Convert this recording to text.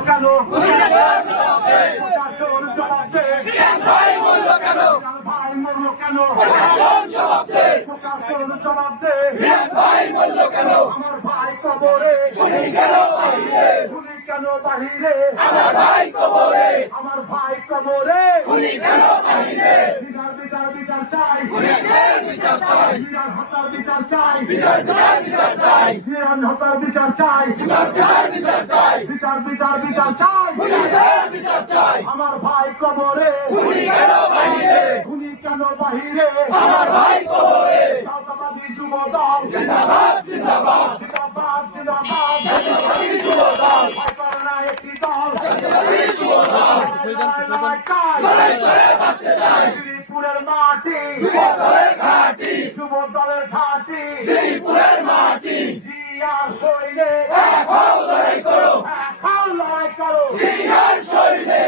কেন প্রশাসন জবাব দে ভাই বলল কেন ভাই মরল কেন জবাব দে প্রশাসন জবাব দে ভাই বলল কেন আমার ভাই কবরে খুনি কেন বাহিরে খুনি কেন বাহিরে আমার ভাই কবরে আমার ভাই কবরে খুনি কেন বাহিরে বিচার বিচার বিচার চাই খুনিদের বিচার চাই বিরাট হত্যার বিচার চাই বিচার বিচার বিচার চাই বিরাট হত্যার বিচার চাই বিচার বিচার বিচার চাই বিচার বিচার বিচার চাই। আমার ভাই কবরে। খুনি কেন বাহিরে? খুনি কেন বাহিরে আমার ভাই কবরে জাতীয়তাবাদী যুব দল। জিন্দাবাদ জিন্দাবাদ। জিন্দাবাদ জিন্দাবাদ জাতীয়তাবাদী যুব দল ভয় একটি দল। জাতীয়তাবাদী যুব দল লড়াই, লড়াই, চাই। লড়াই করে বাঁচতে চাই শ্রীপুরের মাটি। যুব দলের ঘাঁটি। যুব দলের ঘাটি শ্রীপুরের মাটি। জিয়া শৈলে এখন করো জিয়ার শরীরে।